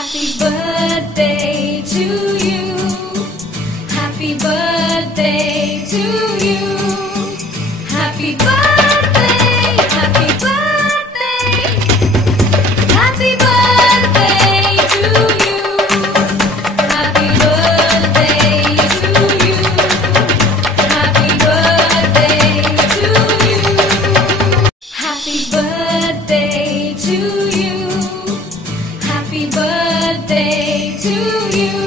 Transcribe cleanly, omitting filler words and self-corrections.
Happy birthday to you. Happy birthday to you. Happy birthday, happy birthday. Happy birthday to you. Happy birthday to you. Happy birthday to you. Happy birthday to you. Happy birthday to you.